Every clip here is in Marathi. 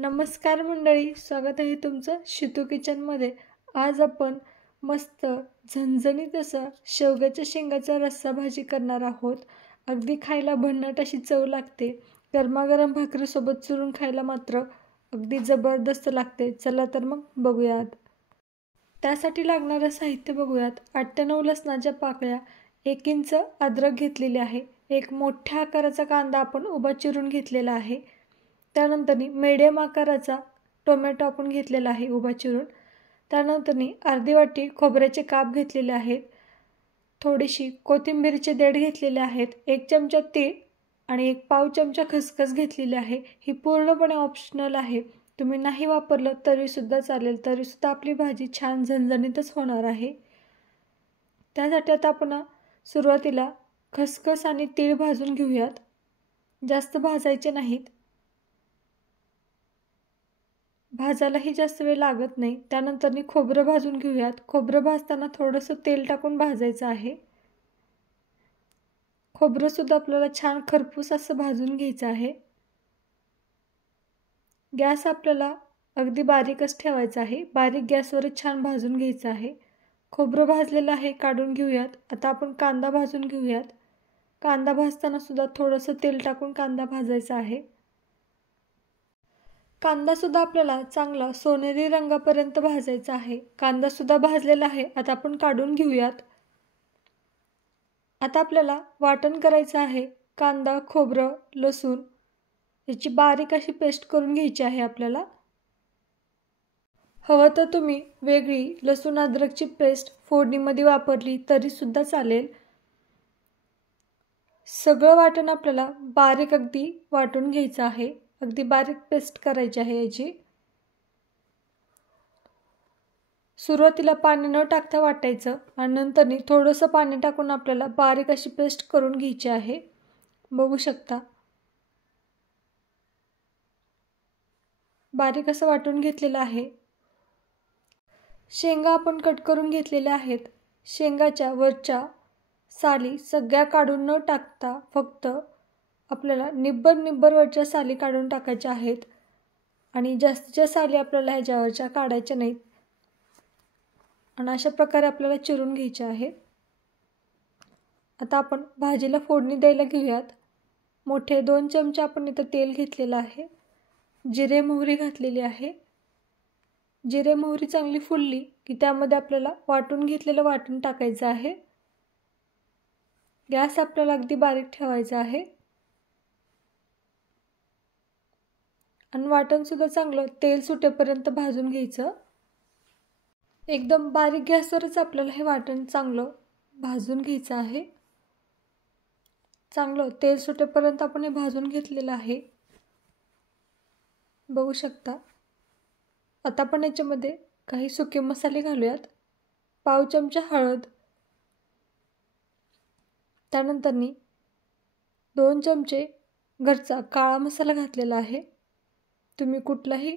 नमस्कार मंडळी, स्वागत आहे तुमचं शितू किचनमध्ये। आज आपण मस्त झणझणीत असं शेवग्याच्या शेंगाचा रस्सा भाजी करणार आहोत। अगदी खायला भन्नाट अशी चव लागते। गरमागरम भाकरीसोबत चुरून खायला मात्र अगदी जबरदस्त लागते। चला तर मग बघूयात। त्यासाठी लागणारं साहित्य बघूयात। 8 ते 9 लसणाच्या पाकळ्या, 1 इंच अद्रक घेतलेली आहे, एक मोठ्या आकाराचा कांदा आपण उभा चिरून घेतलेला आहे। त्यानंतर मीडियम आकाराचा टोमॅटो आपण घेतलेला आहे उभा चिरून। त्यानंतर अर्धी वाटी खोबऱ्याचे काप घेतलेले आहेत, थोडीशी कोथिंबीरचे देठ घेतलेले आहेत, 1 चमचा तीळ आणि 1 पाव चमचा खसखस घेतलेली आहे। ही पूर्णपणे ऑप्शनल आहे, तुम्ही नाही वापरलं तरी सुद्धा चालेल, तरी सुद्धा आपली भाजी छान झणझणीतच होणार आहे। त्यासाठी आता आपण सुरुवातीला खसखस आणि तीळ भाजून घेऊयात। जास्त भाजायचे नाहीत, भाजायलाही जास्त वेळ लागत नाही। त्यानंतर खोबरं भाजून घेऊयात। खोबरं भाजताना थोडंसं तेल टाकून भाजायचं आहे। खोबरं सुद्धा आपल्याला छान खरपूस असं भाजून घ्यायचं आहे। गॅस आपल्याला अगदी बारीकच ठेवायचा आहे, बारीक गॅसवरच छान भाजून घ्यायचं आहे। खोबरं भाजलेलं आहे, काढून घेऊयात। आता आपण कांदा भाजून घेऊयात। कांदा भाजताना सुद्धा थोडंसं तेल टाकून कांदा भाजायचा आहे। कांदा सुद्धा आपल्याला चांगला सोनेरी रंगापर्यंत भाजायचा आहे। कांदा सुद्धा भाजलेला आहे, आता आपण काढून घेऊयात। आता आपल्याला वाटण करायचं आहे। कांदा, खोबरं, लसूण याची बारीक अशी पेस्ट करून घ्यायची आहे आपल्याला। हवं तर तुम्ही वेगळी लसूण अद्रकची पेस्ट फोडणीमध्ये वापरली तरी सुद्धा चालेल। सगळं वाटण आपल्याला बारीक अगदी वाटून घ्यायचं आहे, अगदी बारीक पेस्ट करायची आहे याची। सुरुवातीला पाणी न टाकता वाटायचं आणि नंतर थोडंसं पाणी टाकून आपल्याला बारीक अशी पेस्ट करून घ्यायची आहे। बघू शकता, बारीक असं वाटून घेतलेलं आहे। शेंगा आपण कट करून घेतलेल्या आहेत। शेंगाच्या वरच्या साली सगळ्या काढून न टाकता फक्त आपल्याला निब्बर वरच्या साली काढून टाकायच्या आहेत आणि जास्तीच्या साली आपल्याला ह्याच्यावरच्या काढायच्या नाहीत। आणि अशा प्रकारे आपल्याला चिरून घ्यायचे आहेत। आता आपण भाजीला फोडणी द्यायला घेऊयात। मोठे 2 चमचे आपण इथं तेल घेतलेलं आहे, जिरे मोहरी घातलेली आहे। जिरे मोहरी चांगली फुलली की त्यामध्ये आपल्याला वाटून घेतलेलं वाटण टाकायचं आहे। गॅस आपल्याला अगदी बारीक ठेवायचा आहे आणि वाटण सुद्धा चांगलं तेल सुटेपर्यंत भाजून घ्यायचं। एकदम बारीक गॅसवरच आपल्याला हे वाटण चांगलं भाजून घ्यायचं आहे। चांगलं तेल सुटेपर्यंत आपण हे भाजून घेतलेलं आहे, बघू शकता। आता आपण याच्यामध्ये काही सुके मसाले घालूयात। पाव चमचा हळद, त्यानंतर 2 चमचे घरचा काळा मसाला घातलेला आहे। तुम्ही कुठलाही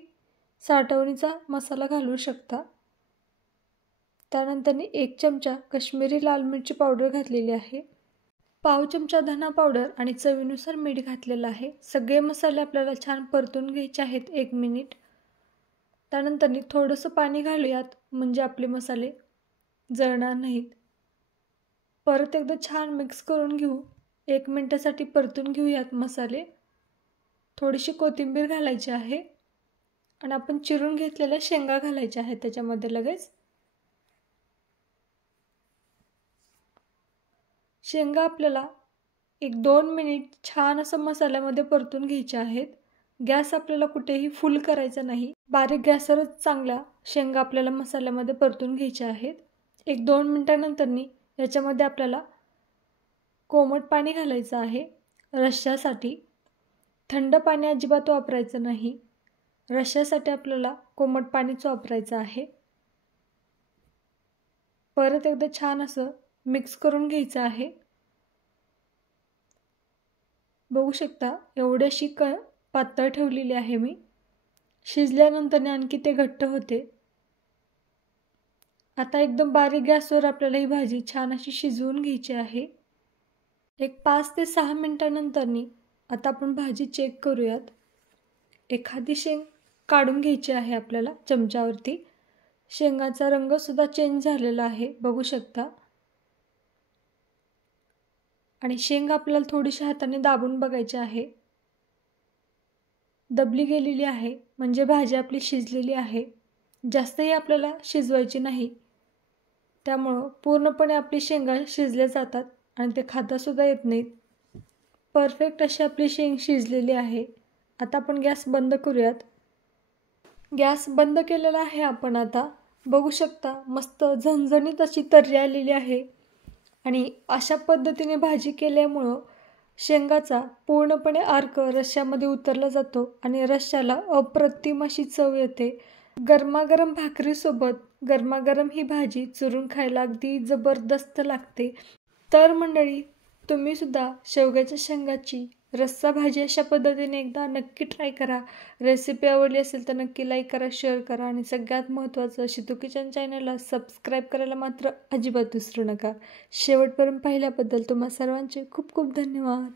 साठवणीचा मसाला घालू शकता। त्यानंतर 1 चमचा काश्मीरी लाल मिरची पावडर घातलेली आहे, पाव चमचा धना पावडर आणि चवीनुसार मीठ घातलेलं आहे। सगळे मसाले आपल्याला छान परतून घ्यायचे आहेत 1 मिनिट। त्यानंतर थोडंसं पाणी घालूयात, म्हणजे आपले मसाले जळणार नाहीत। परत एकदा छान मिक्स करून घेऊ, 1 मिनिटासाठी परतून घेऊयात मसाले। थोडीशी कोथिंबीर घालायची आहे आणि आपण चिरून घेतलेल्या शेंगा घालायच्या आहेत त्याच्यामध्ये लगेच। शेंगा आपल्याला 1-2 मिनिट छान असं मसाल्यामध्ये परतून घ्यायचे आहेत। गॅस आपल्याला कुठेही फुल करायचा नाही, बारीक गॅसवरच चांगल्या शेंगा आपल्याला मसाल्यामध्ये परतून घ्यायच्या आहेत। 1-2 मिनिटानंतर याच्यामध्ये आपल्याला कोमट पाणी घालायचं आहे रश्श्यासाठी। थंड पाणी अजिबात वापरायचं नाही, रश्श्यासाठी आपल्याला कोमट पाणीच वापरायचं आहे। परत एकदा छान असं मिक्स करून घ्यायचं आहे। बघू शकता, एवढीशी पातळ ठेवलेली आहे मी। शिजल्यानंतर आणखी ते घट्ट होते। आता एकदम बारीक गॅसवर आपल्याला ही भाजी छान अशी शिजवून घ्यायची आहे। एक 5 ते 6 मिनिटानंतर आता आपण भाजी चेक करूयात। एखादी शेंग काढून घ्यायची आहे आपल्याला चमच्यावरती. शेंगाचा रंगसुद्धा चेंज झालेला आहे, बघू शकता. आणि शेंग आपल्याला थोडीशी हाताने दाबून बघायची आहे. दबली गेलेली आहे म्हणजे भाजी आपली शिजलेली आहे. जास्तही आपल्याला शिजवायची नाही, त्यामुळं पूर्णपणे आपली शेंगा शिजल्या जातात आणि ते खातासुद्धा येत नाहीत. परफेक्ट अशी आपली शेंग शिजलेली आहे. आता आपण गॅस बंद करूयात. गॅस बंद केलेला आहे आपण आता. बघू शकता मस्त झणझणीत अशी तर्री आलेली आहे. आणि अशा पद्धतीने भाजी केल्यामुळं शेंगाचा पूर्णपणे अर्क रश्श्यामध्ये उतरला जातो आणि रश्श्याला अप्रतिम अशी चव येते. गरमागरम भाकरीसोबत गरमागरम ही भाजी चुरून खायला अगदी जबरदस्त लागते. तर मंडळी, तुम्हीसुद्धा शेवग्याच्या शेंगाची रस्सा भाजी अशा पद्धतीने एकदा नक्की ट्राय करा. रेसिपी आवडली असेल तर नक्की लाईक करा, शेअर करा आणि सगळ्यात महत्त्वाचं शितू किचन चॅनलला सबस्क्राईब करायला मात्र अजिबात विसरू नका. शेवटपर्यंत पाहिल्याबद्दल तुम्हा सर्वांचे खूप खूप धन्यवाद.